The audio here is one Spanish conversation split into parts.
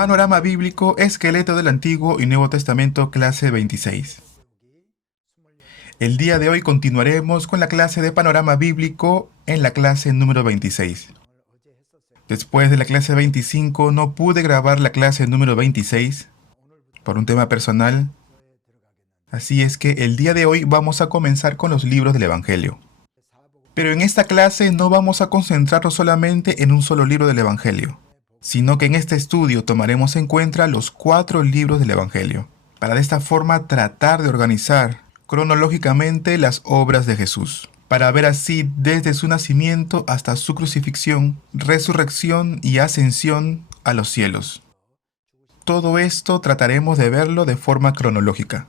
Panorama Bíblico, Esqueleto del Antiguo y Nuevo Testamento, clase 26. El día de hoy continuaremos con la clase de Panorama Bíblico en la clase número 26. Después de la clase 25 no pude grabar la clase número 26 por un tema personal. Así es que el día de hoy vamos a comenzar con los libros del Evangelio. Pero en esta clase no vamos a concentrarnos solamente en un solo libro del Evangelio, sino que en este estudio tomaremos en cuenta los 4 libros del Evangelio, para de esta forma tratar de organizar cronológicamente las obras de Jesús, para ver así desde su nacimiento hasta su crucifixión, resurrección y ascensión a los cielos. Todo esto trataremos de verlo de forma cronológica.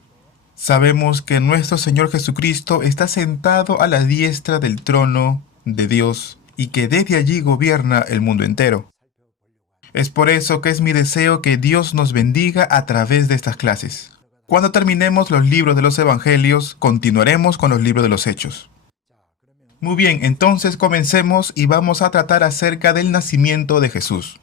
Sabemos que nuestro Señor Jesucristo está sentado a la diestra del trono de Dios y que desde allí gobierna el mundo entero. Es por eso que es mi deseo que Dios nos bendiga a través de estas clases. Cuando terminemos los libros de los Evangelios, continuaremos con los libros de los Hechos. Muy bien, entonces comencemos y vamos a tratar acerca del nacimiento de Jesús.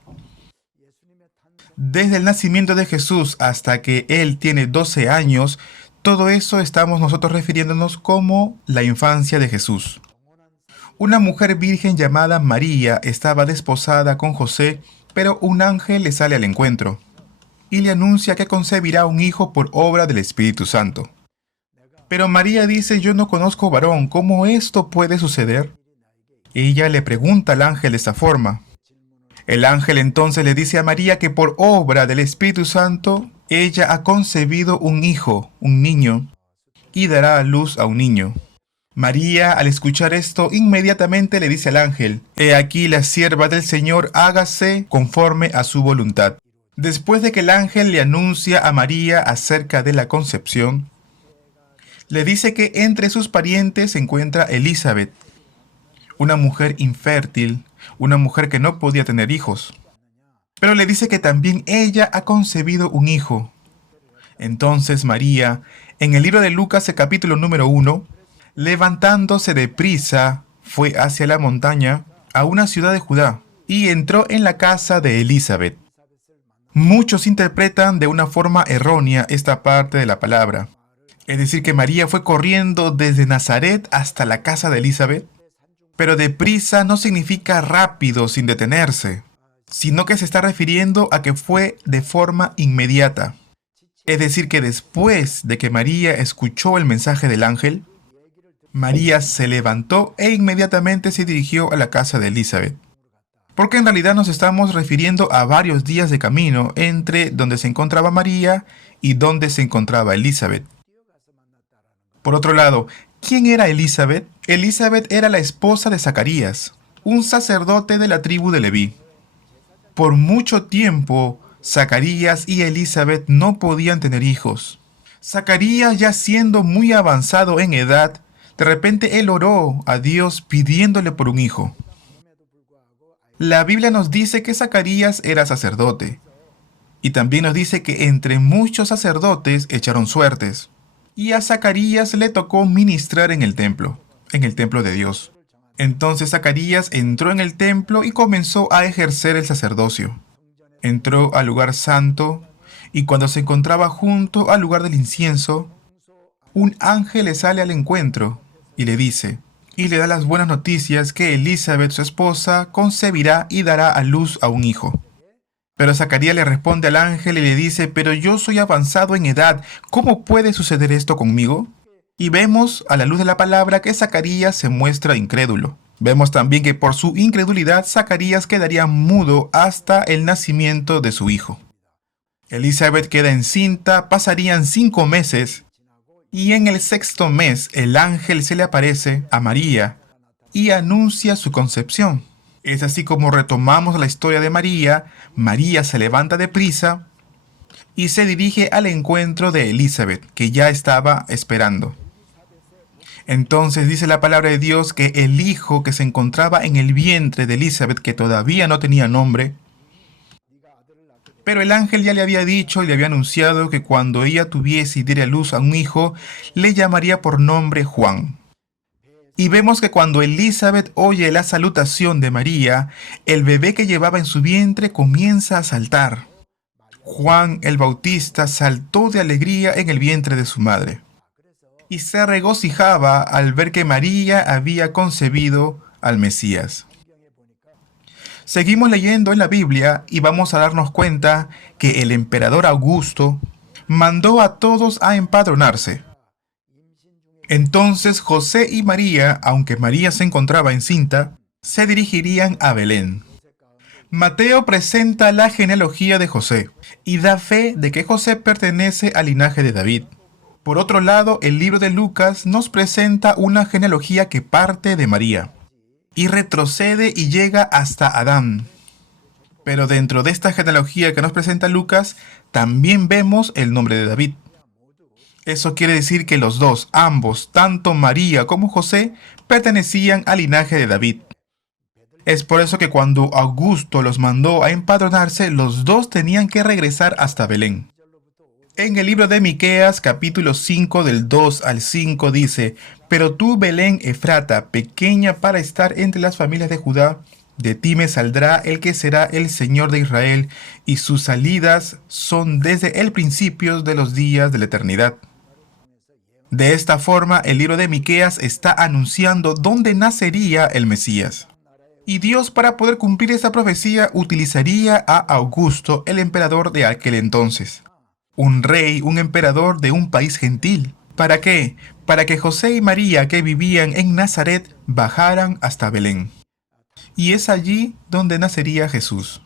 Desde el nacimiento de Jesús hasta que Él tiene 12 años, todo eso estamos nosotros refiriéndonos como la infancia de Jesús. Una mujer virgen llamada María estaba desposada con José, pero un ángel le sale al encuentro y le anuncia que concebirá un hijo por obra del Espíritu Santo. Pero María dice: yo no conozco varón, ¿cómo esto puede suceder? Ella le pregunta al ángel de esta forma. El ángel entonces le dice a María que por obra del Espíritu Santo ella ha concebido un hijo, un niño, y dará a luz a un niño. María, al escuchar esto, inmediatamente le dice al ángel: he aquí la sierva del Señor, hágase conforme a su voluntad. Después de que el ángel le anuncia a María acerca de la concepción, le dice que entre sus parientes se encuentra Elizabeth, una mujer infértil, una mujer que no podía tener hijos. Pero le dice que también ella ha concebido un hijo. Entonces María, en el libro de Lucas, el capítulo número 1, levantándose de prisa, fue hacia la montaña, a una ciudad de Judá, y entró en la casa de Elizabeth. Muchos interpretan de una forma errónea esta parte de la palabra. Es decir, que María fue corriendo desde Nazaret hasta la casa de Elizabeth. Pero deprisa no significa rápido, sin detenerse, sino que se está refiriendo a que fue de forma inmediata. Es decir, que después de que María escuchó el mensaje del ángel, María se levantó e inmediatamente se dirigió a la casa de Elizabeth. Porque en realidad nos estamos refiriendo a varios días de camino entre donde se encontraba María y donde se encontraba Elizabeth. Por otro lado, ¿quién era Elizabeth? Elizabeth era la esposa de Zacarías, un sacerdote de la tribu de Leví. Por mucho tiempo, Zacarías y Elizabeth no podían tener hijos. Zacarías, ya siendo muy avanzado en edad, de repente él oró a Dios pidiéndole por un hijo. La Biblia nos dice que Zacarías era sacerdote, y también nos dice que entre muchos sacerdotes echaron suertes, y a Zacarías le tocó ministrar en el templo de Dios. Entonces Zacarías entró en el templo y comenzó a ejercer el sacerdocio. Entró al lugar santo, y cuando se encontraba junto al lugar del incienso, un ángel le sale al encuentro y le dice, y le da las buenas noticias que Elizabeth, su esposa, concebirá y dará a luz a un hijo. Pero Zacarías le responde al ángel y le dice: pero yo soy avanzado en edad, ¿cómo puede suceder esto conmigo? Y vemos, a la luz de la palabra, que Zacarías se muestra incrédulo. Vemos también que por su incredulidad, Zacarías quedaría mudo hasta el nacimiento de su hijo. Elizabeth queda encinta, pasarían 5 meses, y en el 6º mes el ángel se le aparece a María y anuncia su concepción. Es así como retomamos la historia de María. María se levanta deprisa y se dirige al encuentro de Elizabeth, que ya estaba esperando. Entonces dice la palabra de Dios que el hijo que se encontraba en el vientre de Elizabeth, que todavía no tenía nombre, pero el ángel ya le había dicho y le había anunciado que cuando ella tuviese y diera a luz a un hijo, le llamaría por nombre Juan. Y vemos que cuando Elizabeth oye la salutación de María, el bebé que llevaba en su vientre comienza a saltar. Juan el Bautista saltó de alegría en el vientre de su madre y se regocijaba al ver que María había concebido al Mesías. Seguimos leyendo en la Biblia y vamos a darnos cuenta que el emperador Augusto mandó a todos a empadronarse. Entonces José y María, aunque María se encontraba encinta, se dirigirían a Belén. Mateo presenta la genealogía de José y da fe de que José pertenece al linaje de David. Por otro lado, el libro de Lucas nos presenta una genealogía que parte de María y retrocede y llega hasta Adán. Pero dentro de esta genealogía que nos presenta Lucas, también vemos el nombre de David. Eso quiere decir que los dos, ambos, tanto María como José, pertenecían al linaje de David. Es por eso que cuando Augusto los mandó a empadronarse, los dos tenían que regresar hasta Belén. En el libro de Miqueas, capítulo 5, del 2 al 5, dice: Pero tú, Belén Efrata, pequeña para estar entre las familias de Judá, de ti me saldrá el que será el Señor de Israel, y sus salidas son desde el principio de los días de la eternidad. De esta forma, el libro de Miqueas está anunciando dónde nacería el Mesías. Y Dios, para poder cumplir esta profecía, utilizaría a Augusto, el emperador de aquel entonces. Un rey, un emperador de un país gentil. ¿Para qué? Para que José y María, que vivían en Nazaret, bajaran hasta Belén. Y es allí donde nacería Jesús.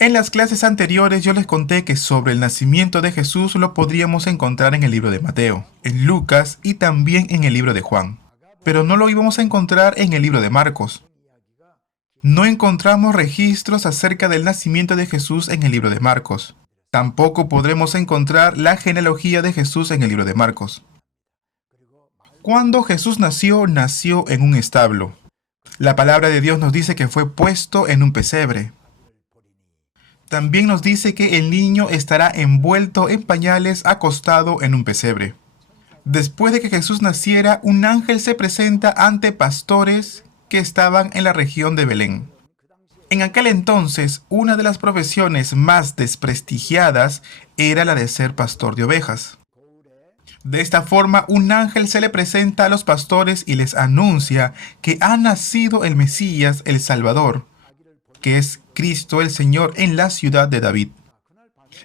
En las clases anteriores yo les conté que sobre el nacimiento de Jesús lo podríamos encontrar en el libro de Mateo, en Lucas y también en el libro de Juan. Pero no lo íbamos a encontrar en el libro de Marcos. No encontramos registros acerca del nacimiento de Jesús en el libro de Marcos. Tampoco podremos encontrar la genealogía de Jesús en el libro de Marcos. Cuando Jesús nació, nació en un establo. La palabra de Dios nos dice que fue puesto en un pesebre. También nos dice que el niño estará envuelto en pañales, acostado en un pesebre. Después de que Jesús naciera, un ángel se presenta ante pastores que estaban en la región de Belén. En aquel entonces, una de las profesiones más desprestigiadas era la de ser pastor de ovejas. De esta forma, un ángel se le presenta a los pastores y les anuncia que ha nacido el Mesías, el Salvador, que es Cristo el Señor, en la ciudad de David.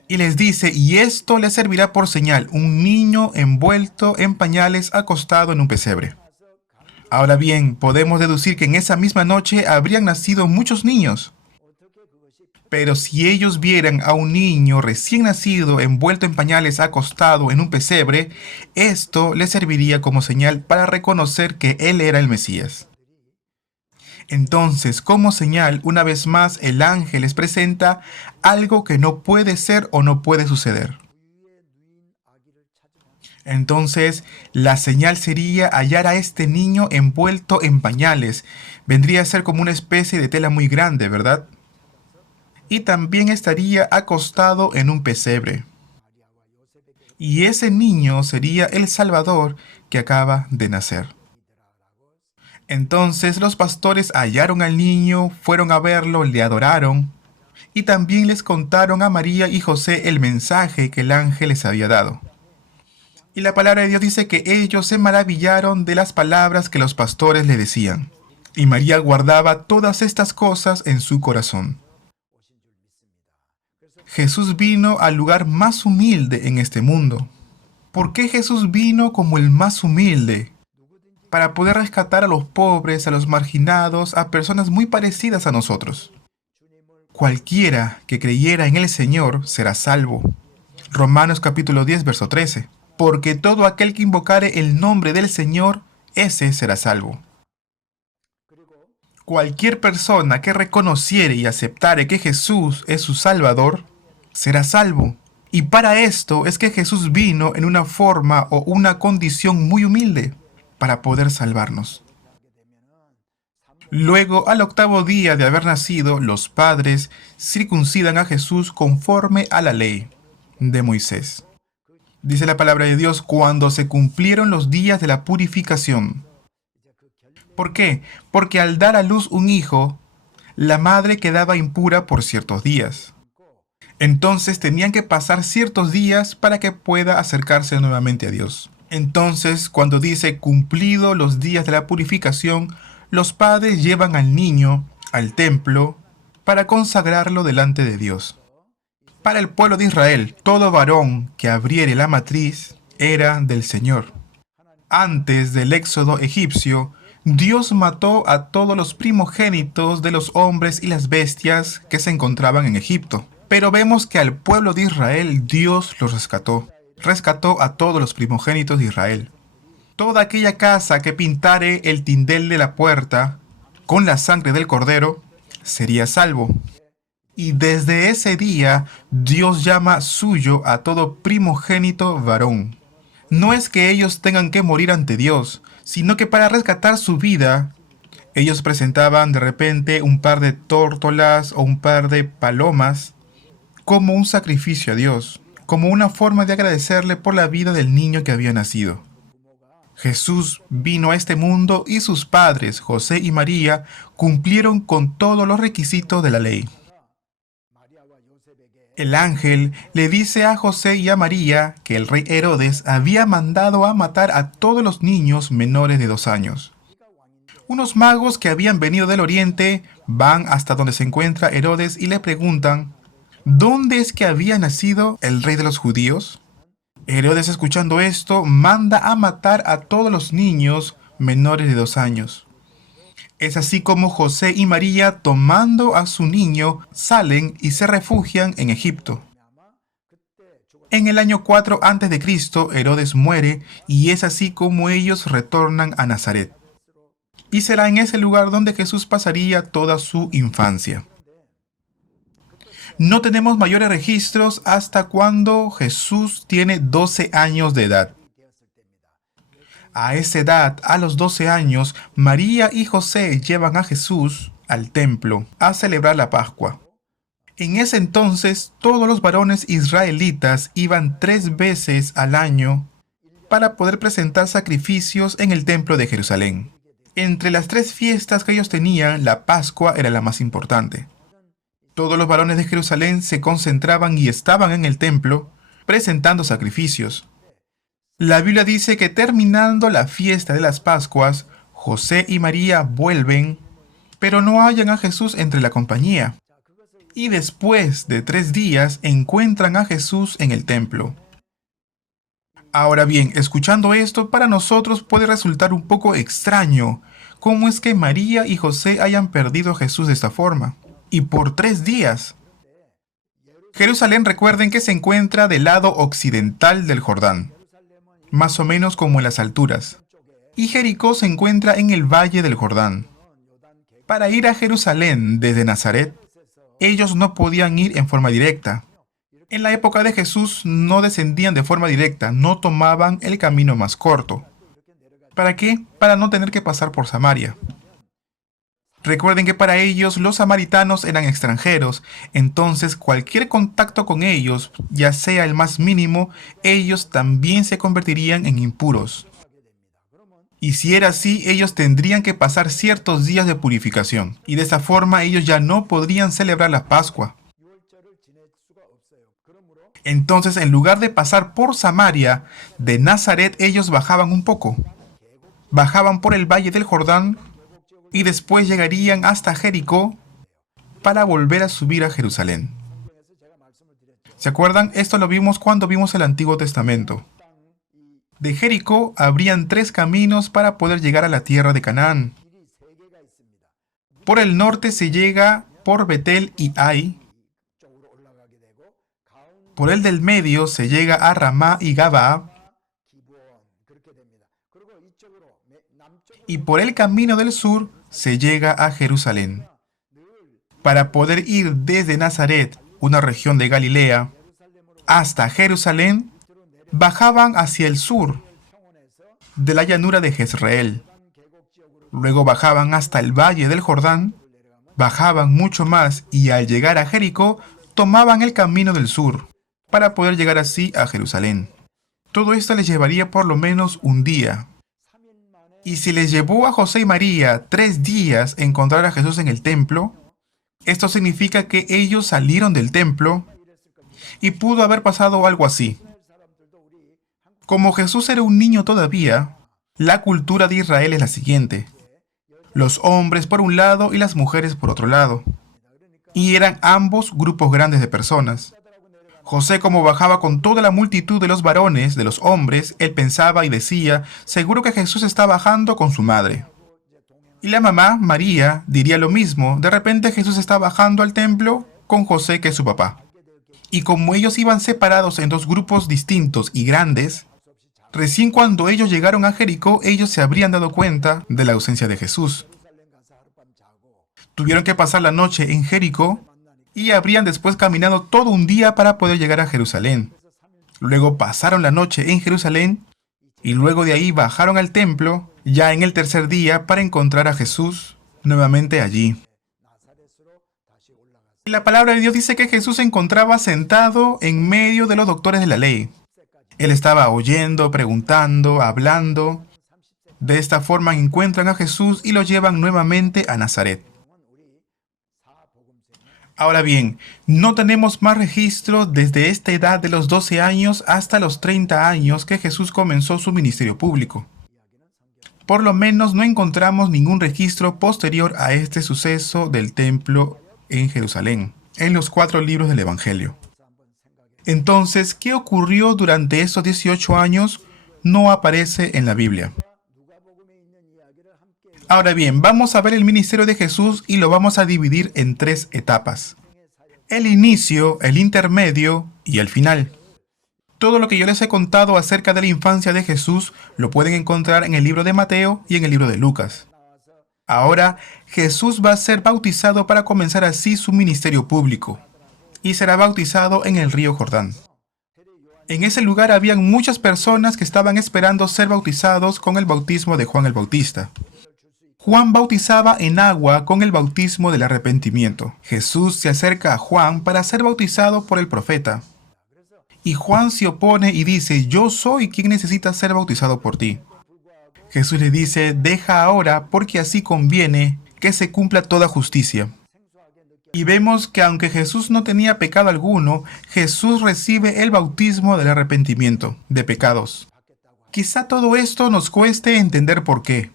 Y les dice: y esto les servirá por señal, un niño envuelto en pañales, acostado en un pesebre. Ahora bien, podemos deducir que en esa misma noche habrían nacido muchos niños. Pero si ellos vieran a un niño recién nacido envuelto en pañales, acostado en un pesebre, esto les serviría como señal para reconocer que él era el Mesías. Entonces, como señal, una vez más, el ángel les presenta algo que no puede ser o no puede suceder. Entonces, la señal sería hallar a este niño envuelto en pañales. Vendría a ser como una especie de tela muy grande, ¿verdad? Y también estaría acostado en un pesebre. Y ese niño sería el Salvador que acaba de nacer. Entonces los pastores hallaron al niño, fueron a verlo, le adoraron, y también les contaron a María y José el mensaje que el ángel les había dado. Y la palabra de Dios dice que ellos se maravillaron de las palabras que los pastores le decían. Y María guardaba todas estas cosas en su corazón. Jesús vino al lugar más humilde en este mundo. ¿Por qué Jesús vino como el más humilde? Para poder rescatar a los pobres, a los marginados, a personas muy parecidas a nosotros. Cualquiera que creyera en el Señor será salvo. Romanos capítulo 10, verso 13. Porque todo aquel que invocare el nombre del Señor, ese será salvo. Cualquier persona que reconociere y aceptare que Jesús es su Salvador, será salvo. Y para esto es que Jesús vino en una forma o una condición muy humilde, para poder salvarnos. Luego, al octavo día de haber nacido, los padres circuncidan a Jesús conforme a la ley de Moisés. Dice la palabra de Dios: cuando se cumplieron los días de la purificación. ¿Por qué? Porque al dar a luz un hijo, la madre quedaba impura por ciertos días. Entonces tenían que pasar ciertos días para que pueda acercarse nuevamente a Dios. Entonces, cuando dice cumplido los días de la purificación, los padres llevan al niño al templo para consagrarlo delante de Dios. Para el pueblo de Israel, todo varón que abriere la matriz era del Señor. Antes del éxodo egipcio, Dios mató a todos los primogénitos de los hombres y las bestias que se encontraban en Egipto. Pero vemos que al pueblo de Israel Dios los rescató. Rescató a todos los primogénitos de Israel. Toda aquella casa que pintare el tindel de la puerta con la sangre del cordero sería salvo. Y desde ese día Dios llama suyo a todo primogénito varón. No es que ellos tengan que morir ante Dios, sino que para rescatar su vida, ellos presentaban de repente un par de tórtolas o un par de palomas como un sacrificio a Dios, como una forma de agradecerle por la vida del niño que había nacido. Jesús vino a este mundo y sus padres, José y María, cumplieron con todos los requisitos de la ley. El ángel le dice a José y a María que el rey Herodes había mandado a matar a todos los niños menores de 2 años. Unos magos que habían venido del oriente van hasta donde se encuentra Herodes y le preguntan, ¿dónde es que había nacido el rey de los judíos? Herodes, escuchando esto, manda a matar a todos los niños menores de 2 años. Es así como José y María, tomando a su niño, salen y se refugian en Egipto. En el año 4 a.C., Herodes muere y es así como ellos retornan a Nazaret. Y será en ese lugar donde Jesús pasaría toda su infancia. No tenemos mayores registros hasta cuando Jesús tiene 12 años de edad. A esa edad, a los 12 años, María y José llevan a Jesús al templo a celebrar la Pascua. En ese entonces, todos los varones israelitas iban 3 veces al año para poder presentar sacrificios en el templo de Jerusalén. Entre las 3 fiestas que ellos tenían, la Pascua era la más importante. Todos los varones de Jerusalén se concentraban y estaban en el templo presentando sacrificios. La Biblia dice que terminando la fiesta de las Pascuas, José y María vuelven, pero no hallan a Jesús entre la compañía. Y después de 3 días encuentran a Jesús en el templo. Ahora bien, escuchando esto, para nosotros puede resultar un poco extraño cómo es que María y José hayan perdido a Jesús de esta forma. Y por 3 días. Jerusalén, recuerden que se encuentra del lado occidental del Jordán, más o menos como en las alturas. Y Jericó se encuentra en el valle del Jordán. Para ir a Jerusalén desde Nazaret, ellos no podían ir en forma directa. En la época de Jesús no descendían de forma directa, no tomaban el camino más corto. ¿Para qué? Para no tener que pasar por Samaria. Recuerden que para ellos los samaritanos eran extranjeros, entonces cualquier contacto con ellos, ya sea el más mínimo, ellos también se convertirían en impuros. Y si era así, ellos tendrían que pasar ciertos días de purificación, y de esa forma ellos ya no podrían celebrar la Pascua. Entonces, en lugar de pasar por Samaria, de Nazaret ellos bajaban un poco. Bajaban por el valle del Jordán, y después llegarían hasta Jericó para volver a subir a Jerusalén. ¿Se acuerdan? Esto lo vimos cuando vimos el Antiguo Testamento. De Jericó habrían 3 caminos para poder llegar a la tierra de Canaán. Por el norte se llega por Betel y Ai. Por el del medio se llega a Ramá y Gabaa. Y por el camino del sur se llega a Jerusalén. Para poder ir desde Nazaret, una región de Galilea, hasta Jerusalén, bajaban hacia el sur, de la llanura de Jezreel. Luego bajaban hasta el valle del Jordán, bajaban mucho más y al llegar a Jericó, tomaban el camino del sur, para poder llegar así a Jerusalén. Todo esto les llevaría por lo menos un día. Y si les llevó a José y María 3 días encontrar a Jesús en el templo, esto significa que ellos salieron del templo Y pudo haber pasado algo así. Como Jesús era un niño todavía, la cultura de Israel es la siguiente. Los hombres por un lado y las mujeres por otro lado. Y eran ambos grupos grandes de personas. José, como bajaba con toda la multitud de los varones, de los hombres, él pensaba y decía, seguro que Jesús está bajando con su madre. Y la mamá, María, diría lo mismo, de repente Jesús está bajando al templo con José, que es su papá. Y como ellos iban separados en dos grupos distintos y grandes, recién cuando ellos llegaron a Jericó, ellos se habrían dado cuenta de la ausencia de Jesús. Tuvieron que pasar la noche en Jericó y habrían después caminado todo un día para poder llegar a Jerusalén. Luego pasaron la noche en Jerusalén y luego de ahí bajaron al templo ya en el tercer día para encontrar a Jesús nuevamente allí. La palabra de Dios dice que Jesús se encontraba sentado en medio de los doctores de la ley. Él estaba oyendo, preguntando, hablando. De esta forma encuentran a Jesús y lo llevan nuevamente a Nazaret. Ahora bien, no tenemos más registros desde esta edad de los 12 años hasta los 30 años que Jesús comenzó su ministerio público. Por lo menos no encontramos ningún registro posterior a este suceso del templo en Jerusalén, en los 4 libros del Evangelio. Entonces, ¿qué ocurrió durante estos 18 años? No aparece en la Biblia. Ahora bien, vamos a ver el ministerio de Jesús y lo vamos a dividir en 3 etapas. El inicio, el intermedio y el final. Todo lo que yo les he contado acerca de la infancia de Jesús lo pueden encontrar en el libro de Mateo y en el libro de Lucas. Ahora, Jesús va a ser bautizado para comenzar así su ministerio público, y será bautizado en el río Jordán. En ese lugar habían muchas personas que estaban esperando ser bautizados con el bautismo de Juan el Bautista. Juan bautizaba en agua con el bautismo del arrepentimiento. Jesús se acerca a Juan para ser bautizado por el profeta. Y Juan se opone y dice, yo soy quien necesita ser bautizado por ti. Jesús le dice, deja ahora porque así conviene que se cumpla toda justicia. Y vemos que aunque Jesús no tenía pecado alguno, Jesús recibe el bautismo del arrepentimiento de pecados. Quizá todo esto nos cueste entender por qué.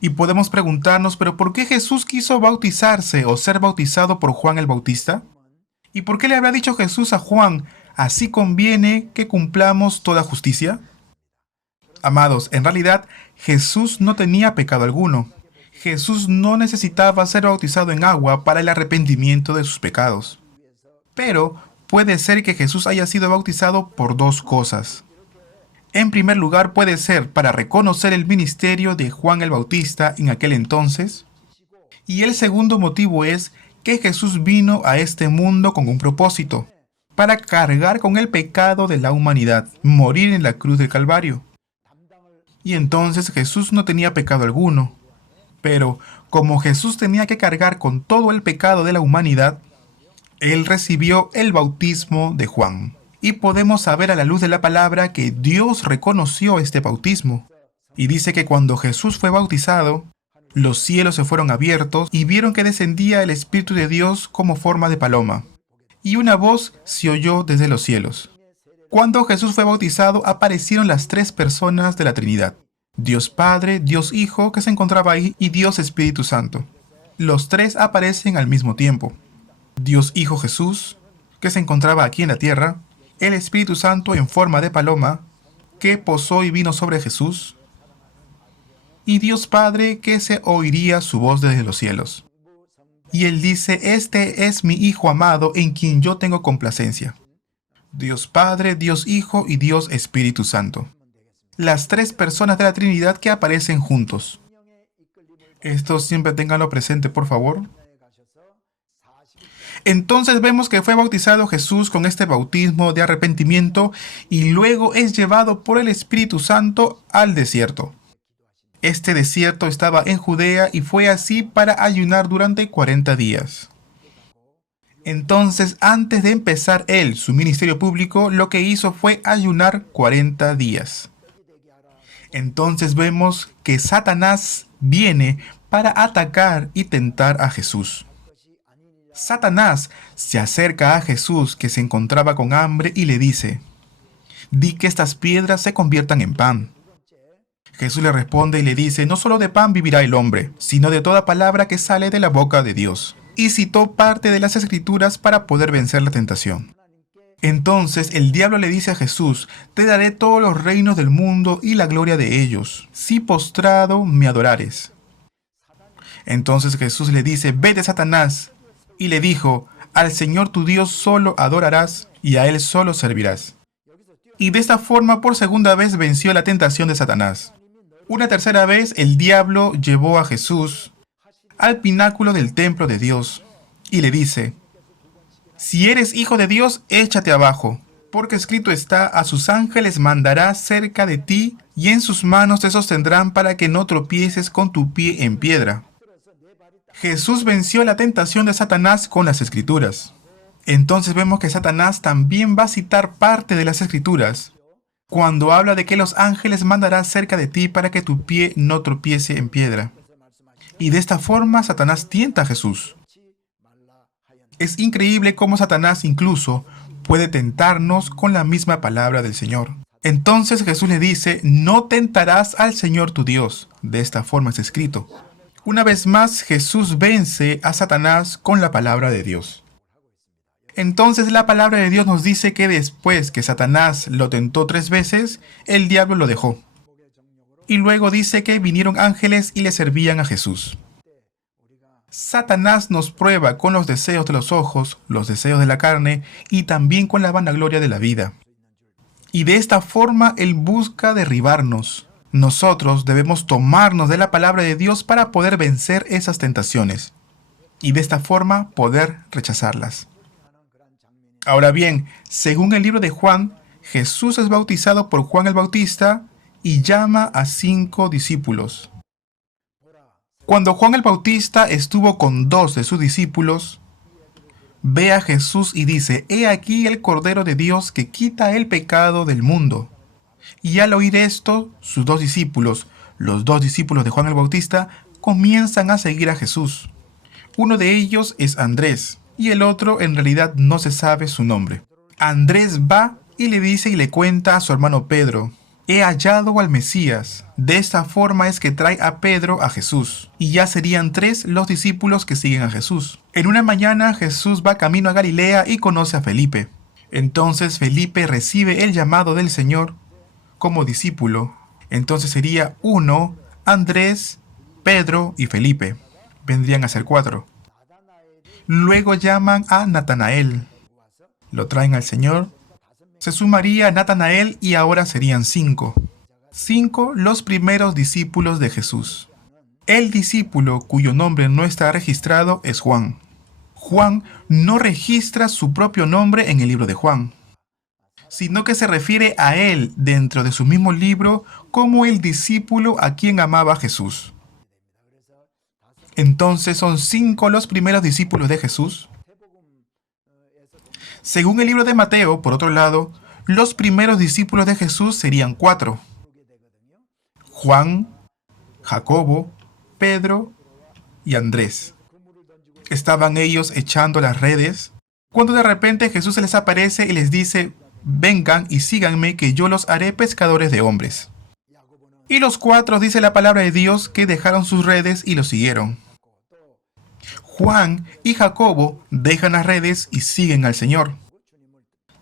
Y podemos preguntarnos, ¿pero por qué Jesús quiso bautizarse o ser bautizado por Juan el Bautista? ¿Y por qué le había dicho Jesús a Juan, así conviene que cumplamos toda justicia? Amados, en realidad Jesús no tenía pecado alguno. Jesús no necesitaba ser bautizado en agua para el arrepentimiento de sus pecados. Pero puede ser que Jesús haya sido bautizado por 2 cosas. En primer lugar, puede ser para reconocer el ministerio de Juan el Bautista en aquel entonces. Y el segundo motivo es que Jesús vino a este mundo con un propósito, para cargar con el pecado de la humanidad, morir en la cruz del Calvario. Y entonces Jesús no tenía pecado alguno. Pero como Jesús tenía que cargar con todo el pecado de la humanidad, Él recibió el bautismo de Juan. Y podemos saber a la luz de la palabra que Dios reconoció este bautismo. Y dice que cuando Jesús fue bautizado, los cielos se fueron abiertos y vieron que descendía el Espíritu de Dios como forma de paloma. Y una voz se oyó desde los cielos. Cuando Jesús fue bautizado, aparecieron las 3 personas de la Trinidad. Dios Padre, Dios Hijo, que se encontraba ahí, y Dios Espíritu Santo. Los 3 aparecen al mismo tiempo. Dios Hijo Jesús, que se encontraba aquí en la tierra, el Espíritu Santo en forma de paloma, que posó y vino sobre Jesús, y Dios Padre, que se oiría su voz desde los cielos. Y Él dice, este es mi Hijo amado, en quien yo tengo complacencia. Dios Padre, Dios Hijo y Dios Espíritu Santo. Las 3 personas de la Trinidad que aparecen juntos. Esto siempre ténganlo presente, por favor. Entonces vemos que fue bautizado Jesús con este bautismo de arrepentimiento y luego es llevado por el Espíritu Santo al desierto. Este desierto estaba en Judea y fue así para ayunar durante 40 días. Entonces, antes de empezar él su ministerio público, lo que hizo fue ayunar 40 días. Entonces vemos que Satanás viene para atacar y tentar a Jesús. Satanás se acerca a Jesús, que se encontraba con hambre, y le dice: «Di que estas piedras se conviertan en pan». Jesús le responde y le dice: «No solo de pan vivirá el hombre, sino de toda palabra que sale de la boca de Dios». Y citó parte de las Escrituras para poder vencer la tentación. Entonces el diablo le dice a Jesús: «Te daré todos los reinos del mundo y la gloria de ellos, si postrado me adorares». Entonces Jesús le dice: «Vete, Satanás». Y le dijo: «Al Señor tu Dios solo adorarás, y a Él solo servirás». Y de esta forma por segunda vez venció la tentación de Satanás. Una tercera vez el diablo llevó a Jesús al pináculo del templo de Dios y le dice: «Si eres hijo de Dios, échate abajo, porque escrito está: a sus ángeles mandará cerca de ti, y en sus manos te sostendrán para que no tropieces con tu pie en piedra». Jesús venció la tentación de Satanás con las Escrituras. Entonces vemos que Satanás también va a citar parte de las Escrituras cuando habla de que los ángeles mandará cerca de ti para que tu pie no tropiece en piedra. Y de esta forma Satanás tienta a Jesús. Es increíble cómo Satanás incluso puede tentarnos con la misma palabra del Señor. Entonces Jesús le dice: «No tentarás al Señor tu Dios». De esta forma es escrito. Una vez más, Jesús vence a Satanás con la palabra de Dios. Entonces la palabra de Dios nos dice que después que Satanás lo tentó 3 veces, el diablo lo dejó. Y luego dice que vinieron ángeles y le servían a Jesús. Satanás nos prueba con los deseos de los ojos, los deseos de la carne y también con la vanagloria de la vida. Y de esta forma él busca derribarnos. Nosotros debemos tomarnos de la palabra de Dios para poder vencer esas tentaciones y de esta forma poder rechazarlas. Ahora bien, según el libro de Juan, Jesús es bautizado por Juan el Bautista y llama a 5 discípulos. Cuando Juan el Bautista estuvo con 2 de sus discípulos, ve a Jesús y dice: «He aquí el Cordero de Dios que quita el pecado del mundo». Y al oír esto, sus 2 discípulos, los 2 discípulos de Juan el Bautista, comienzan a seguir a Jesús. Uno de ellos es Andrés, y el otro en realidad no se sabe su nombre. Andrés va y le dice y le cuenta a su hermano Pedro: «He hallado al Mesías». De esta forma es que trae a Pedro a Jesús, y ya serían 3 los discípulos que siguen a Jesús. En una mañana Jesús va camino a Galilea y conoce a Felipe. Entonces Felipe recibe el llamado del Señor como discípulo. Entonces sería 1, Andrés, Pedro y Felipe. Vendrían a ser 4. Luego llaman a Natanael. Lo traen al Señor. Se sumaría Natanael y ahora serían 5. 5 los primeros discípulos de Jesús. El discípulo cuyo nombre no está registrado es Juan. Juan no registra su propio nombre en el libro de Juan, sino que se refiere a él dentro de su mismo libro como el discípulo a quien amaba Jesús. Entonces son 5 los primeros discípulos de Jesús. Según el libro de Mateo, por otro lado, los primeros discípulos de Jesús serían 4. Juan, Jacobo, Pedro y Andrés. Estaban ellos echando las redes cuando de repente Jesús se les aparece y les dice: «Vengan y síganme, que yo los haré pescadores de hombres». Y los 4, dice la palabra de Dios, que dejaron sus redes y los siguieron. Juan y Jacobo dejan las redes y siguen al Señor.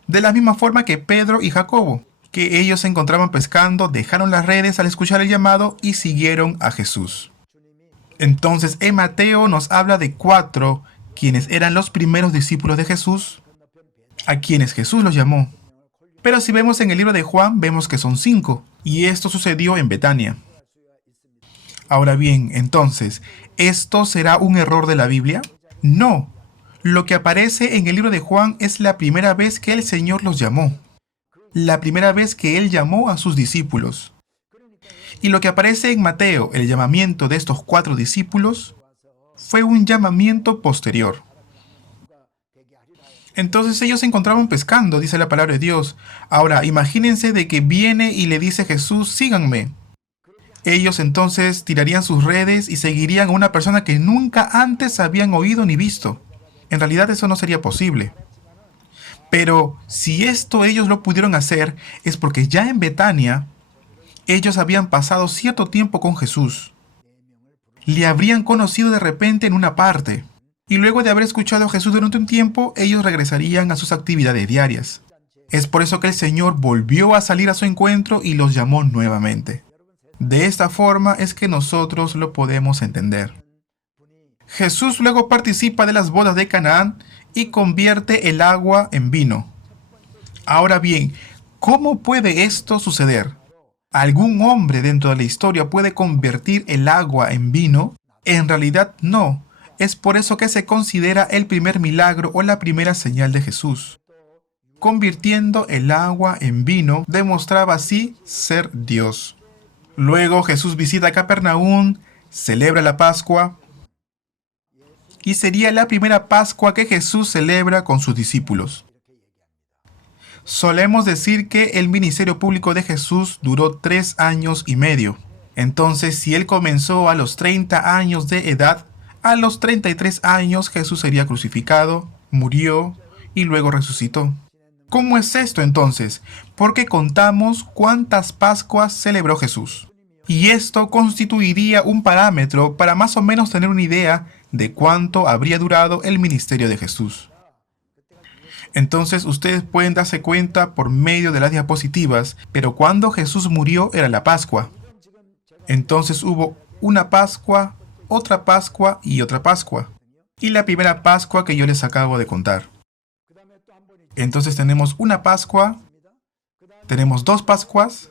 De la misma forma que Pedro y Jacobo, que ellos se encontraban pescando, dejaron las redes al escuchar el llamado y siguieron a Jesús. Entonces en Mateo nos habla de 4, quienes eran los primeros discípulos de Jesús, a quienes Jesús los llamó. Pero si vemos en el libro de Juan, vemos que son 5, y esto sucedió en Betania. Ahora bien, entonces, ¿esto será un error de la Biblia? No. Lo que aparece en el libro de Juan es la primera vez que el Señor los llamó. La primera vez que Él llamó a sus discípulos. Y lo que aparece en Mateo, el llamamiento de estos 4 discípulos, fue un llamamiento posterior. Entonces ellos se encontraban pescando, dice la palabra de Dios. Ahora, imagínense de que viene y le dice Jesús: «Síganme». Ellos entonces tirarían sus redes y seguirían a una persona que nunca antes habían oído ni visto. En realidad eso no sería posible. Pero si esto ellos lo pudieron hacer, es porque ya en Betania ellos habían pasado cierto tiempo con Jesús. Le habrían conocido de repente en una parte. Y luego de haber escuchado a Jesús durante un tiempo, ellos regresarían a sus actividades diarias. Es por eso que el Señor volvió a salir a su encuentro y los llamó nuevamente. De esta forma es que nosotros lo podemos entender. Jesús luego participa de las bodas de Canaán y convierte el agua en vino. Ahora bien, ¿cómo puede esto suceder? ¿Algún hombre dentro de la historia puede convertir el agua en vino? En realidad no. Es por eso que se considera el primer milagro o la primera señal de Jesús. Convirtiendo el agua en vino, demostraba así ser Dios. Luego Jesús visita Capernaum, celebra la Pascua, y sería la primera Pascua que Jesús celebra con sus discípulos. Solemos decir que el ministerio público de Jesús duró 3 años y medio. Entonces, si él comenzó a los 30 años de edad, a los 33 años Jesús sería crucificado, murió y luego resucitó. ¿Cómo es esto entonces? Porque contamos cuántas Pascuas celebró Jesús. Y esto constituiría un parámetro para más o menos tener una idea de cuánto habría durado el ministerio de Jesús. Entonces ustedes pueden darse cuenta por medio de las diapositivas, pero cuando Jesús murió era la Pascua. Entonces hubo una Pascua, otra Pascua y otra Pascua. Y la primera Pascua que yo les acabo de contar. Entonces tenemos una Pascua, tenemos 2 Pascuas,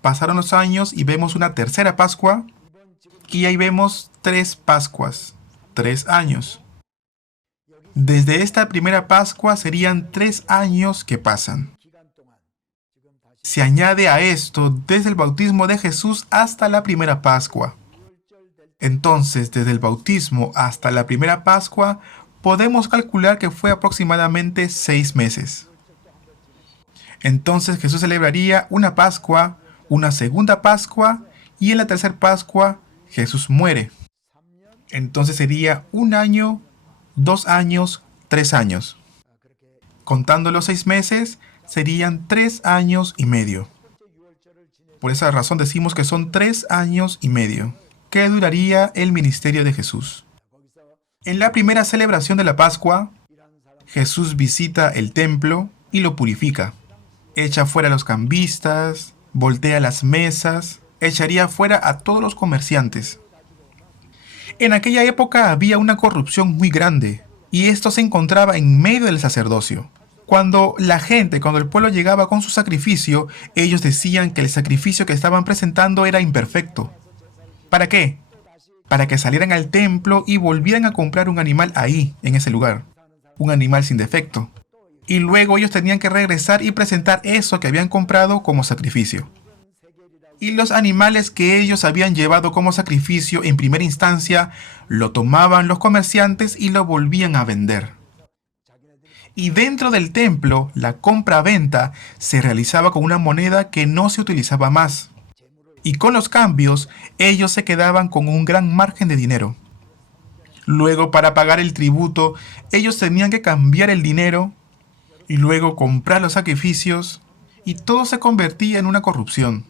pasaron los años y vemos una tercera Pascua, y ahí vemos 3 Pascuas, 3 años. Desde esta primera Pascua serían 3 años que pasan. Se añade a esto desde el bautismo de Jesús hasta la primera Pascua. Entonces, desde el bautismo hasta la primera Pascua, podemos calcular que fue aproximadamente 6 meses. Entonces Jesús celebraría una Pascua, una segunda Pascua, y en la tercera Pascua Jesús muere. Entonces sería 1 año, 2 años, 3 años. Contando los 6 meses, serían 3 años y medio. Por esa razón decimos que son 3 años y medio, que duraría el ministerio de Jesús. En la primera celebración de la Pascua, Jesús visita el templo y lo purifica. Echa fuera a los cambistas, voltea las mesas, echaría fuera a todos los comerciantes. En aquella época había una corrupción muy grande, y esto se encontraba en medio del sacerdocio. Cuando el pueblo llegaba con su sacrificio, ellos decían que el sacrificio que estaban presentando era imperfecto. ¿Para qué? Para que salieran al templo y volvieran a comprar un animal ahí, en ese lugar. Un animal sin defecto. Y luego ellos tenían que regresar y presentar eso que habían comprado como sacrificio. Y los animales que ellos habían llevado como sacrificio en primera instancia, lo tomaban los comerciantes y lo volvían a vender. Y dentro del templo, la compra-venta se realizaba con una moneda que no se utilizaba más. Y con los cambios, ellos se quedaban con un gran margen de dinero. Luego, para pagar el tributo, ellos tenían que cambiar el dinero y luego comprar los sacrificios, y todo se convertía en una corrupción.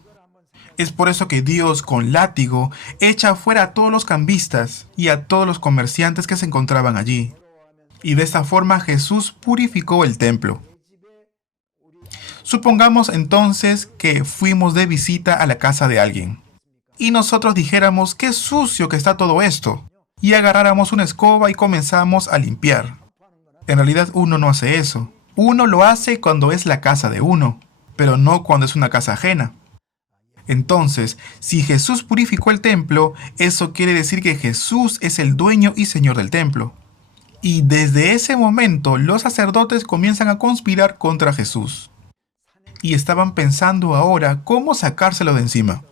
Es por eso que Dios, con látigo, echa fuera a todos los cambistas y a todos los comerciantes que se encontraban allí. Y de esta forma Jesús purificó el templo. Supongamos entonces que fuimos de visita a la casa de alguien y nosotros dijéramos: qué sucio que está todo esto, y agarráramos una escoba y comenzamos a limpiar. En realidad uno no hace eso. Uno lo hace cuando es la casa de uno, pero no cuando es una casa ajena. Entonces, si Jesús purificó el templo, eso quiere decir que Jesús es el dueño y señor del templo. Y desde ese momento los sacerdotes comienzan a conspirar contra Jesús. Y estaban pensando ahora cómo sacárselo de encima.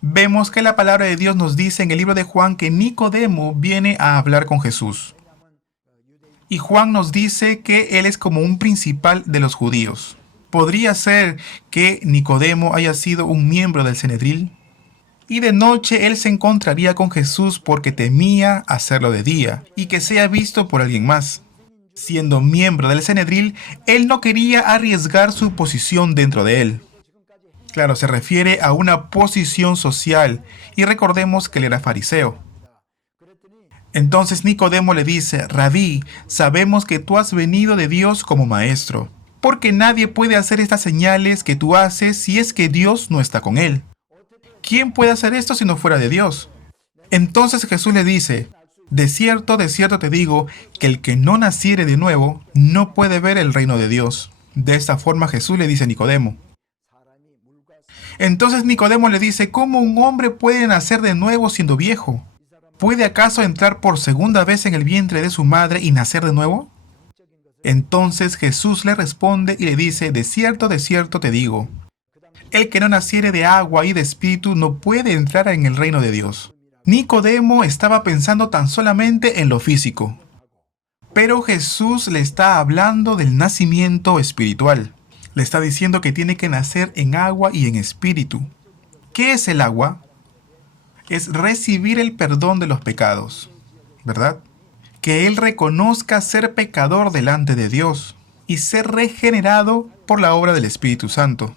Vemos que la palabra de Dios nos dice en el libro de Juan que Nicodemo viene a hablar con Jesús. Y Juan nos dice que él es como un principal de los judíos. ¿Podría ser que Nicodemo haya sido un miembro del Sanedrín? Y de noche él se encontraría con Jesús porque temía hacerlo de día y que sea visto por alguien más. Siendo miembro del Sanedrín, él no quería arriesgar su posición dentro de él. Claro, se refiere a una posición social y recordemos que él era fariseo. Entonces Nicodemo le dice, Rabí, sabemos que tú has venido de Dios como maestro, porque nadie puede hacer estas señales que tú haces si es que Dios no está con él. ¿Quién puede hacer esto si no fuera de Dios? Entonces Jesús le dice, de cierto te digo, que el que no naciere de nuevo no puede ver el reino de Dios. De esta forma Jesús le dice a Nicodemo. Entonces Nicodemo le dice, ¿cómo un hombre puede nacer de nuevo siendo viejo? ¿Puede acaso entrar por segunda vez en el vientre de su madre y nacer de nuevo? Entonces Jesús le responde y le dice, de cierto te digo, el que no naciere de agua y de espíritu no puede entrar en el reino de Dios. Nicodemo estaba pensando tan solamente en lo físico, pero Jesús le está hablando del nacimiento espiritual. Le está diciendo que tiene que nacer en agua y en espíritu. ¿Qué es el agua? Es recibir el perdón de los pecados, ¿verdad? Que él reconozca ser pecador delante de Dios y ser regenerado por la obra del Espíritu Santo.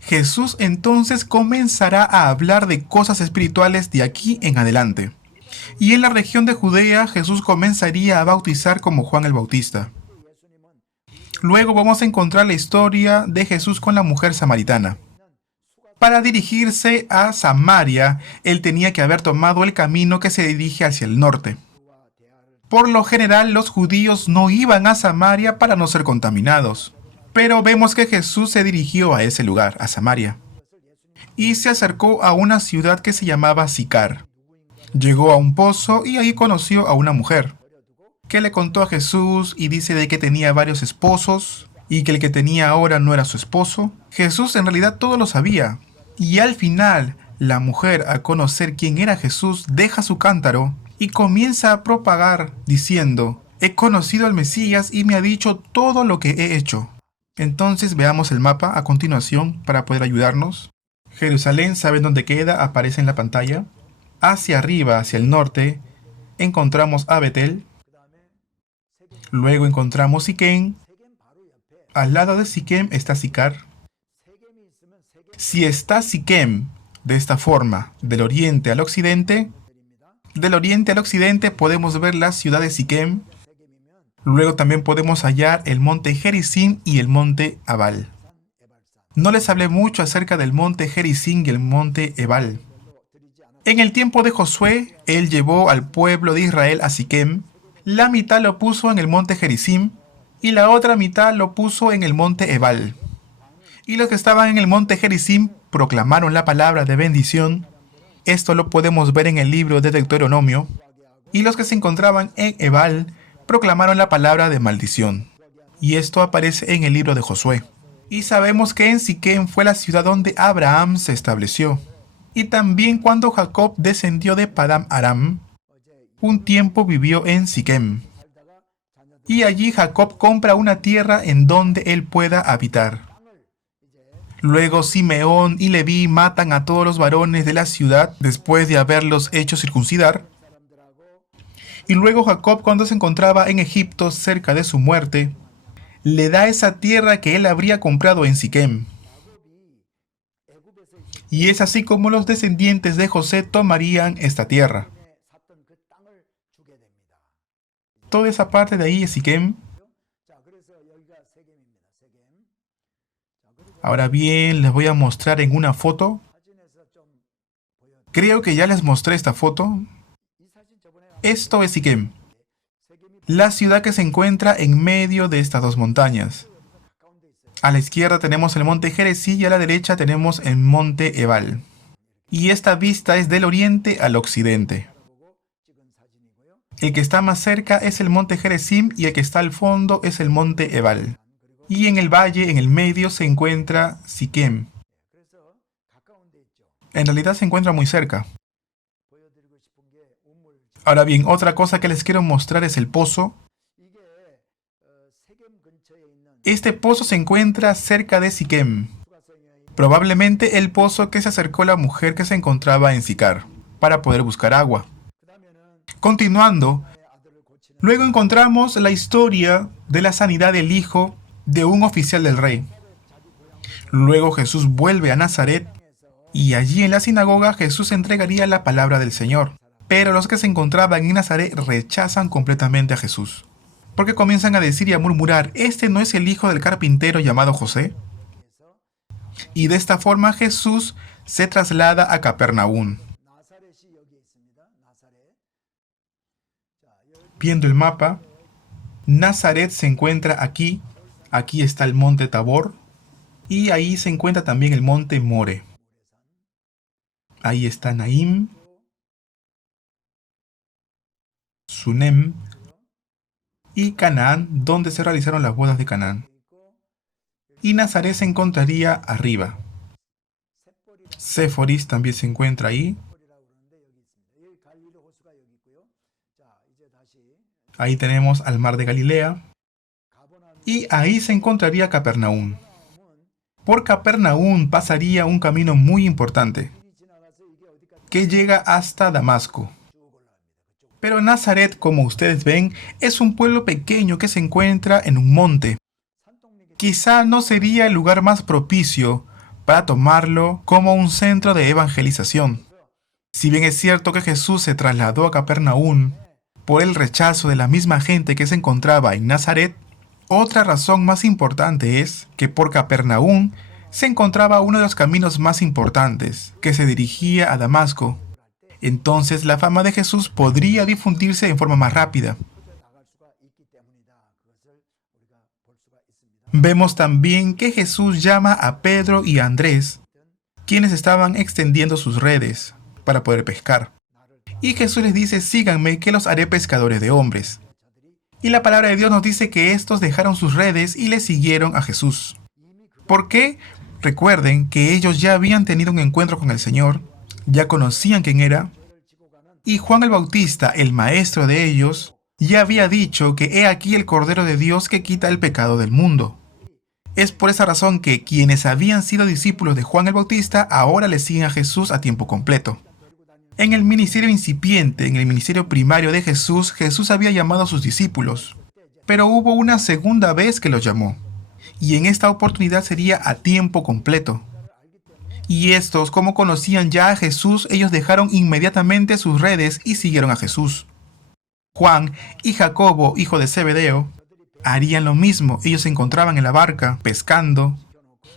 Jesús entonces comenzará a hablar de cosas espirituales de aquí en adelante. Y en la región de Judea, Jesús comenzaría a bautizar como Juan el Bautista. Luego vamos a encontrar la historia de Jesús con la mujer samaritana. Para dirigirse a Samaria, él tenía que haber tomado el camino que se dirige hacia el norte. Por lo general, los judíos no iban a Samaria para no ser contaminados. Pero vemos que Jesús se dirigió a ese lugar, a Samaria, y se acercó a una ciudad que se llamaba Sicar. Llegó a un pozo y ahí conoció a una mujer, que le contó a Jesús y dice de que tenía varios esposos y que el que tenía ahora no era su esposo. Jesús en realidad todo lo sabía. Y al final, la mujer, al conocer quién era Jesús, deja su cántaro y comienza a propagar diciendo, he conocido al Mesías y me ha dicho todo lo que he hecho. Entonces veamos el mapa a continuación para poder ayudarnos. Jerusalén, ¿saben dónde queda? Aparece en la pantalla. Hacia arriba, hacia el norte, encontramos a Betel. Luego encontramos Siquem. Al lado de Siquem está Sicar. Si está Siquem de esta forma, del oriente al occidente podemos ver la ciudad de Siquem. Luego también podemos hallar el monte Gerizim y el monte Ebal. No les hablé mucho acerca del monte Gerizim y el monte Ebal. En el tiempo de Josué, él llevó al pueblo de Israel a Siquem. La mitad lo puso en el monte Gerizim y la otra mitad lo puso en el monte Ebal. Y los que estaban en el monte Gerizim proclamaron la palabra de bendición. Esto lo podemos ver en el libro de Deuteronomio. Y los que se encontraban en Ebal proclamaron la palabra de maldición. Y esto aparece en el libro de Josué. Y sabemos que en Siquem fue la ciudad donde Abraham se estableció. Y también cuando Jacob descendió de Padam Aram, un tiempo vivió en Siquem. Y allí Jacob compra una tierra en donde él pueda habitar. Luego Simeón y Leví matan a todos los varones de la ciudad después de haberlos hecho circuncidar. Y luego Jacob, cuando se encontraba en Egipto cerca de su muerte, le da esa tierra que él habría comprado en Siquem. Y es así como los descendientes de José tomarían esta tierra. Toda esa parte de ahí es Siquem. Ahora bien, les voy a mostrar en una foto. Creo que ya les mostré esta foto. Esto es Siquem, la ciudad que se encuentra en medio de estas dos montañas. A la izquierda tenemos el monte Gerizim y a la derecha tenemos el monte Ebal. Y esta vista es del oriente al occidente. El que está más cerca es el monte Gerizim y el que está al fondo es el monte Ebal. Y en el valle, en el medio, se encuentra Siquem. En realidad se encuentra muy cerca. Ahora bien, otra cosa que les quiero mostrar es el pozo. Este pozo se encuentra cerca de Siquem. probablemente el pozo que se acercó la mujer que se encontraba en Sicar, para poder buscar agua. Continuando, luego encontramos la historia de la sanidad del hijo de un oficial del rey. Luego Jesús vuelve a Nazaret y allí en la sinagoga Jesús entregaría la palabra del Señor. Pero los que se encontraban en Nazaret rechazan completamente a Jesús, porque comienzan a decir y a murmurar: ¿este no es el hijo del carpintero llamado José? Y de esta forma Jesús se traslada a Capernaum. Viendo el mapa, Nazaret se encuentra aquí. Aquí está el monte Tabor y ahí se encuentra también el monte More. Ahí está Naim, Sunem y Canaán, donde se realizaron las bodas de Canaán. Y Nazaret se encontraría arriba. Séforis también se encuentra ahí. Ahí tenemos al mar de Galilea. Y ahí se encontraría Capernaum. Por Capernaum pasaría un camino muy importante, que llega hasta Damasco. Pero Nazaret, como ustedes ven, es un pueblo pequeño que se encuentra en un monte. Quizá no sería el lugar más propicio para tomarlo como un centro de evangelización. Si bien es cierto que Jesús se trasladó a Capernaum por el rechazo de la misma gente que se encontraba en Nazaret, otra razón más importante es que por Capernaum se encontraba uno de los caminos más importantes, que se dirigía a Damasco. Entonces la fama de Jesús podría difundirse en forma más rápida. Vemos también que Jesús llama a Pedro y a Andrés, quienes estaban extendiendo sus redes para poder pescar. Y Jesús les dice: síganme, que los haré pescadores de hombres. Y la palabra de Dios nos dice que estos dejaron sus redes y le siguieron a Jesús. ¿Por qué? Recuerden que ellos ya habían tenido un encuentro con el Señor, ya conocían quién era, y Juan el Bautista, el maestro de ellos, ya había dicho que he aquí el Cordero de Dios que quita el pecado del mundo. Es por esa razón que quienes habían sido discípulos de Juan el Bautista ahora le siguen a Jesús a tiempo completo. En el ministerio incipiente, en el ministerio primario de Jesús, Jesús había llamado a sus discípulos, pero hubo una segunda vez que los llamó, y en esta oportunidad sería a tiempo completo. Y estos, como conocían ya a Jesús, ellos dejaron inmediatamente sus redes y siguieron a Jesús. Juan y Jacobo, hijo de Zebedeo, harían lo mismo. Ellos se encontraban en la barca, pescando,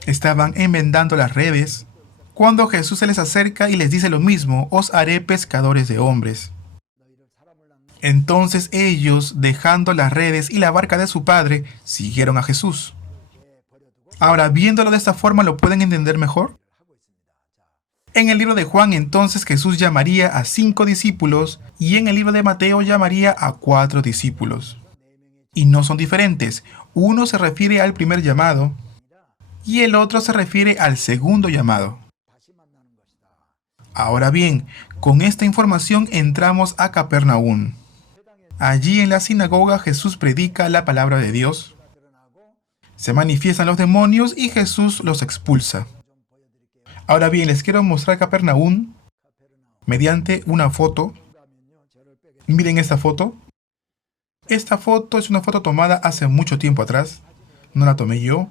estaban enmendando las redes, cuando Jesús se les acerca y les dice lo mismo: os haré pescadores de hombres. Entonces ellos, dejando las redes y la barca de su padre, siguieron a Jesús. Ahora, viéndolo de esta forma, ¿lo pueden entender mejor? En el libro de Juan, entonces, Jesús llamaría a 5 discípulos y en el libro de Mateo llamaría a 4 discípulos. Y no son diferentes. Uno se refiere al primer llamado y el otro se refiere al segundo llamado. Ahora bien, con esta información entramos a Capernaum. Allí en la sinagoga Jesús predica la palabra de Dios. Se manifiestan los demonios y Jesús los expulsa. Ahora bien, les quiero mostrar Capernaum mediante una foto. Miren esta foto. Esta foto es una foto tomada hace mucho tiempo atrás. No la tomé yo.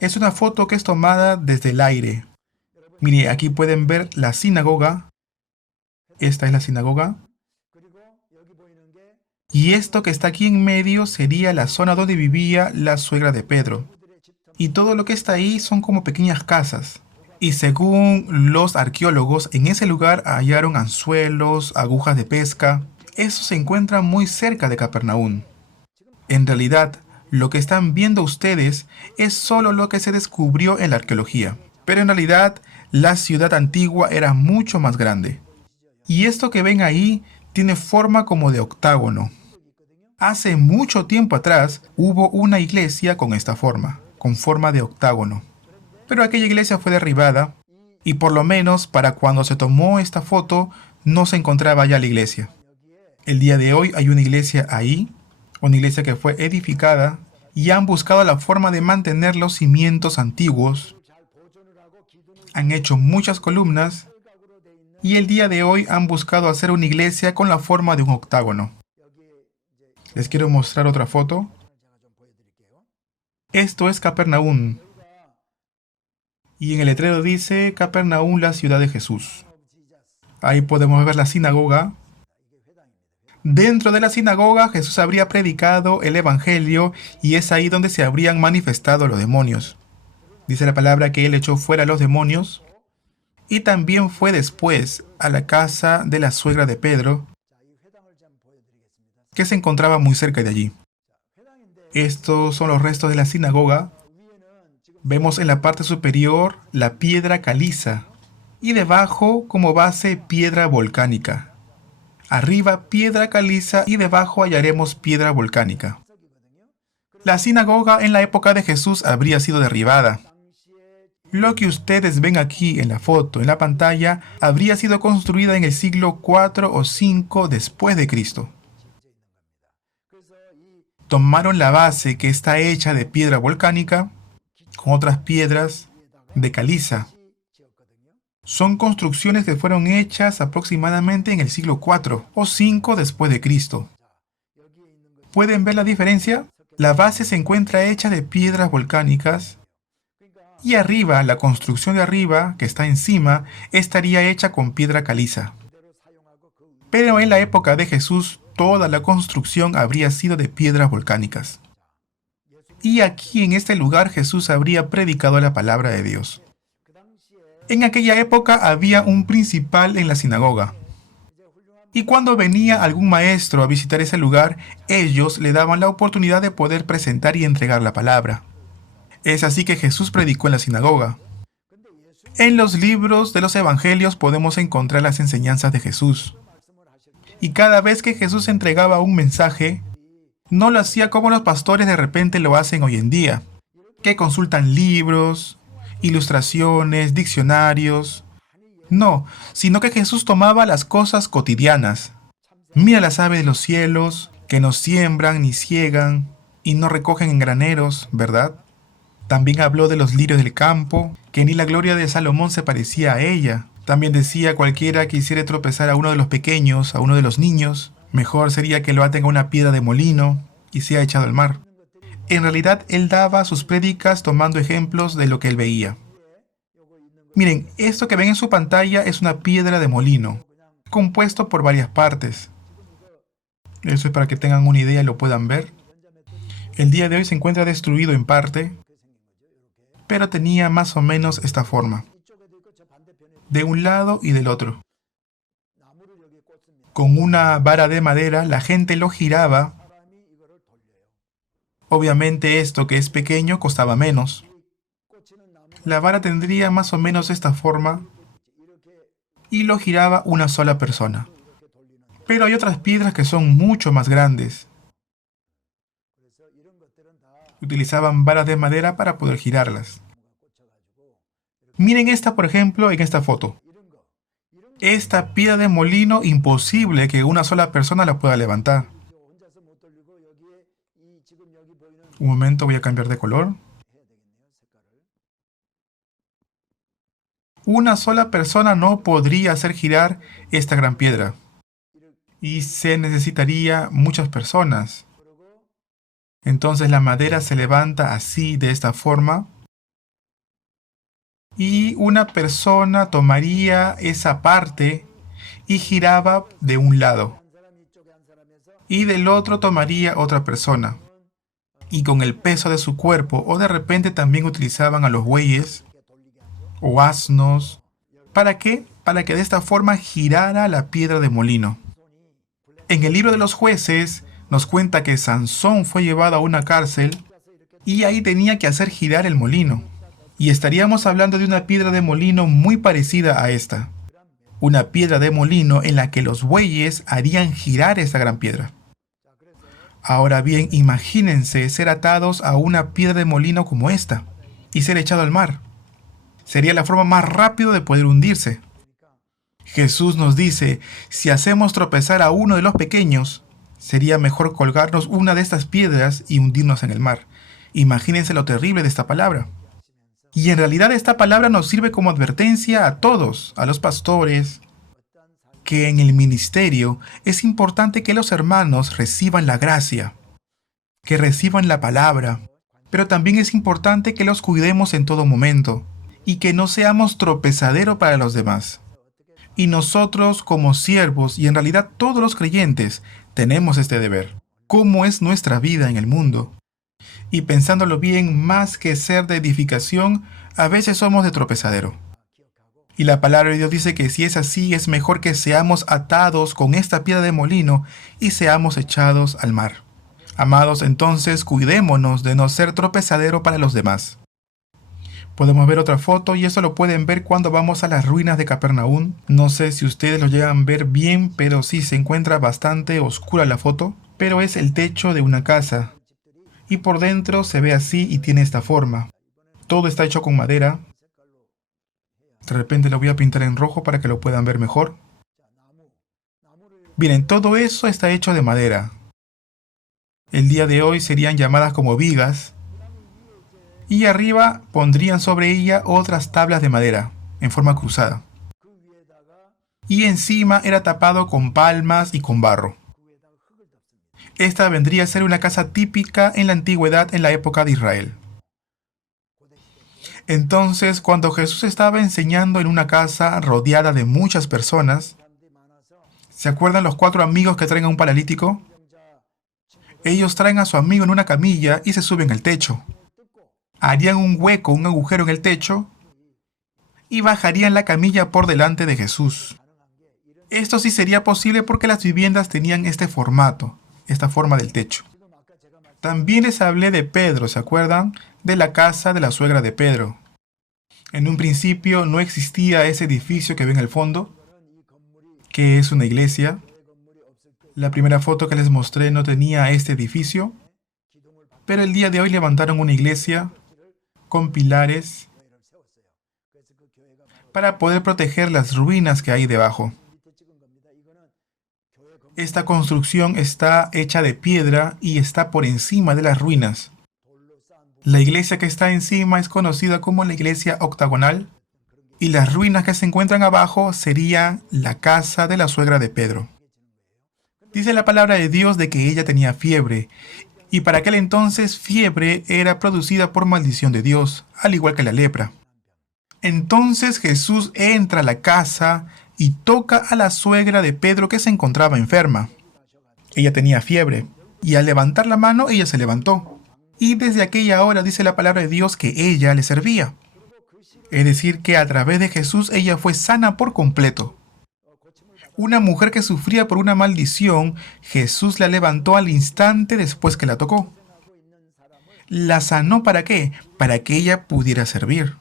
Es una foto que es tomada desde el aire. Mire, aquí pueden ver la sinagoga. Esta es la sinagoga. Y esto que está aquí en medio sería la zona donde vivía la suegra de Pedro. Y todo lo que está ahí son como pequeñas casas. Y según los arqueólogos, en ese lugar hallaron anzuelos, agujas de pesca. Eso se encuentra muy cerca de Capernaum. En realidad, lo que están viendo ustedes es solo lo que se descubrió en la arqueología. Pero en realidad, la ciudad antigua era mucho más grande. Y esto que ven ahí tiene forma como de octágono. Hace mucho tiempo atrás hubo una iglesia con esta forma, con forma de octágono. Pero aquella iglesia fue derribada y por lo menos para cuando se tomó esta foto no se encontraba ya la iglesia. El día de hoy hay una iglesia ahí, una iglesia que fue edificada y han buscado la forma de mantener los cimientos antiguos Han hecho muchas columnas y el día de hoy han buscado hacer una iglesia con la forma de un octágono. Les quiero mostrar otra foto. Esto es Capernaum. Y en el letrero dice Capernaum, la ciudad de Jesús. Ahí podemos ver la sinagoga. Dentro de la sinagoga Jesús habría predicado el evangelio y es ahí donde se habrían manifestado los demonios. Dice la palabra que él echó fuera a los demonios y también fue después a la casa de la suegra de Pedro, que se encontraba muy cerca de allí. Estos son los restos de la sinagoga. Vemos en la parte superior la piedra caliza y debajo como base piedra volcánica. Arriba piedra caliza y debajo hallaremos piedra volcánica. La sinagoga en la época de Jesús habría sido derribada. Lo que ustedes ven aquí en la foto, en la pantalla, habría sido construida en el siglo IV o V después de Cristo. Tomaron la base que está hecha de piedra volcánica con otras piedras de caliza. Son construcciones que fueron hechas aproximadamente en el siglo IV o V después de Cristo. ¿Pueden ver la diferencia? La base se encuentra hecha de piedras volcánicas y arriba, la construcción de arriba, que está encima, estaría hecha con piedra caliza. Pero en la época de Jesús, toda la construcción habría sido de piedras volcánicas. Y aquí en este lugar Jesús habría predicado la palabra de Dios. En aquella época había un principal en la sinagoga. Y cuando venía algún maestro a visitar ese lugar, ellos le daban la oportunidad de poder presentar y entregar la palabra. Es así que Jesús predicó en la sinagoga. En los libros de los evangelios podemos encontrar las enseñanzas de Jesús. Y cada vez que Jesús entregaba un mensaje, no lo hacía como los pastores de repente lo hacen hoy en día, que consultan libros, ilustraciones, diccionarios. No, sino que Jesús tomaba las cosas cotidianas. Mira las aves de los cielos, que no siembran ni ciegan, y no recogen en graneros, ¿verdad? También habló de los lirios del campo, que ni la gloria de Salomón se parecía a ella. También decía cualquiera que hiciere tropezar a uno de los pequeños, a uno de los niños, mejor sería que lo aten a una piedra de molino y sea echado al mar. En realidad, él daba sus prédicas tomando ejemplos de lo que él veía. Miren, esto que ven en su pantalla es una piedra de molino, compuesto por varias partes. Eso es para que tengan una idea y lo puedan ver. El día de hoy se encuentra destruido en parte, pero tenía más o menos esta forma, de un lado y del otro. Con una vara de madera, la gente lo giraba. Obviamente esto que es pequeño costaba menos. La vara tendría más o menos esta forma y lo giraba una sola persona. Pero hay otras piedras que son mucho más grandes. Utilizaban varas de madera para poder girarlas. Miren esta, por ejemplo, en esta foto. Esta piedra de molino, imposible que una sola persona la pueda levantar. Un momento, voy a cambiar de color. Una sola persona no podría hacer girar esta gran piedra. Y se necesitaría muchas personas. Entonces la madera se levanta así, de esta forma. Y una persona tomaría esa parte y giraba de un lado. Y del otro tomaría otra persona. Y con el peso de su cuerpo, o de repente también utilizaban a los bueyes o asnos. ¿Para qué? Para que de esta forma girara la piedra de molino. En el libro de los jueces nos cuenta que Sansón fue llevado a una cárcel y ahí tenía que hacer girar el molino. Y estaríamos hablando de una piedra de molino muy parecida a esta. Una piedra de molino en la que los bueyes harían girar esta gran piedra. Ahora bien, imagínense ser atados a una piedra de molino como esta y ser echado al mar. Sería la forma más rápida de poder hundirse. Jesús nos dice, si hacemos tropezar a uno de los pequeños, sería mejor colgarnos una de estas piedras y hundirnos en el mar. Imagínense lo terrible de esta palabra. Y en realidad esta palabra nos sirve como advertencia a todos, a los pastores, que en el ministerio es importante que los hermanos reciban la gracia, que reciban la palabra, pero también es importante que los cuidemos en todo momento y que no seamos tropezadero para los demás. Y nosotros como siervos y en realidad todos los creyentes tenemos este deber. ¿Cómo es nuestra vida en el mundo? Y pensándolo bien, más que ser de edificación, a veces somos de tropezadero. Y la palabra de Dios dice que si es así, es mejor que seamos atados con esta piedra de molino y seamos echados al mar. Amados, entonces cuidémonos de no ser tropezadero para los demás. Podemos ver otra foto y eso lo pueden ver cuando vamos a las ruinas de Capernaum. No sé si ustedes lo llegan a ver bien, pero sí se encuentra bastante oscura la foto. Pero es el techo de una casa. Y por dentro se ve así y tiene esta forma. Todo está hecho con madera. De repente lo voy a pintar en rojo para que lo puedan ver mejor. Miren, todo eso está hecho de madera. El día de hoy serían llamadas como vigas. Y arriba pondrían sobre ella otras tablas de madera, en forma cruzada. Y encima era tapado con palmas y con barro. Esta vendría a ser una casa típica en la antigüedad en la época de Israel. Entonces, cuando Jesús estaba enseñando en una casa rodeada de muchas personas, ¿se acuerdan los 4 amigos que traen a un paralítico? Ellos traen a su amigo en una camilla y se suben al techo. Harían un hueco, un agujero en el techo y bajarían la camilla por delante de Jesús. Esto sí sería posible porque las viviendas tenían este formato, esta forma del techo. También les hablé de Pedro, ¿se acuerdan? De la casa de la suegra de Pedro. En un principio no existía ese edificio que ven al fondo, que es una iglesia. La primera foto que les mostré no tenía este edificio, pero el día de hoy levantaron una iglesia con pilares para poder proteger las ruinas que hay debajo. Esta construcción está hecha de piedra y está por encima de las ruinas. La iglesia que está encima es conocida como la iglesia octagonal y las ruinas que se encuentran abajo serían la casa de la suegra de Pedro. Dice la palabra de Dios de que ella tenía fiebre y para aquel entonces fiebre era producida por maldición de Dios, al igual que la lepra. Entonces Jesús entra a la casa y toca a la suegra de Pedro que se encontraba enferma. Ella tenía fiebre y al levantar la mano ella se levantó. Y desde aquella hora dice la palabra de Dios que ella le servía. Es decir, que a través de Jesús ella fue sana por completo. Una mujer que sufría por una maldición, Jesús la levantó al instante después que la tocó. ¿La sanó para qué? Para que ella pudiera servir.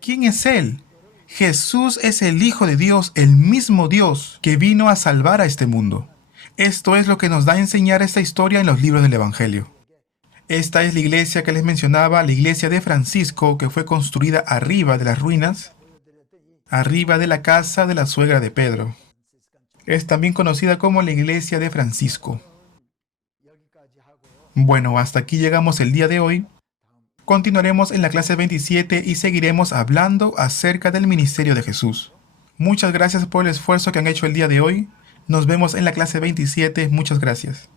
¿Quién es Él? Jesús es el Hijo de Dios, el mismo Dios que vino a salvar a este mundo. Esto es lo que nos da a enseñar esta historia en los libros del Evangelio. Esta es la iglesia que les mencionaba, la iglesia de Francisco, que fue construida arriba de las ruinas, arriba de la casa de la suegra de Pedro. Es también conocida como la iglesia de Francisco. Bueno, hasta aquí llegamos el día de hoy. Continuaremos en la clase 27 y seguiremos hablando acerca del ministerio de Jesús. Muchas gracias por el esfuerzo que han hecho el día de hoy. Nos vemos en la clase 27. Muchas gracias.